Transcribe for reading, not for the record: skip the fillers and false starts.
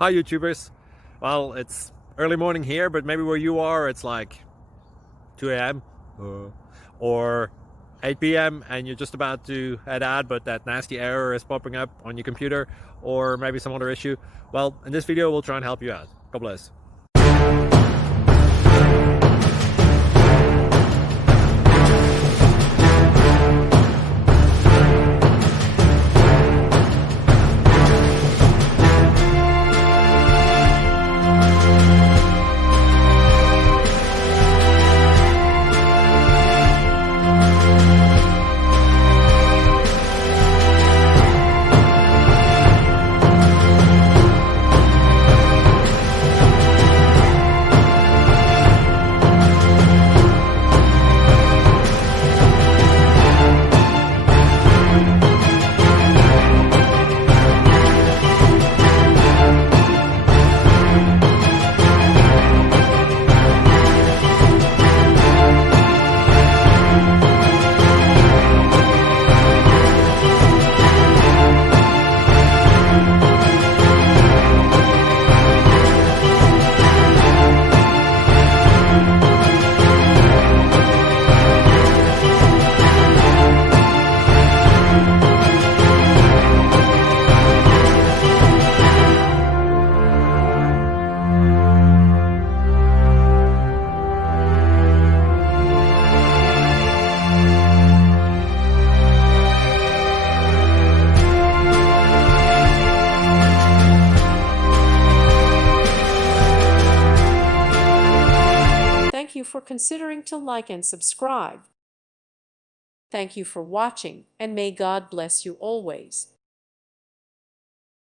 Hi YouTubers. Well, it's early morning here, but maybe where you are it's like 2 a.m. Or 8 p.m. and you're just about to head out, but that nasty error is popping up on your computer, or maybe some other issue. Well, in this video we'll try and help you out. God bless. Thank you for considering to like and subscribe. Thank you for watching, and may God bless you always.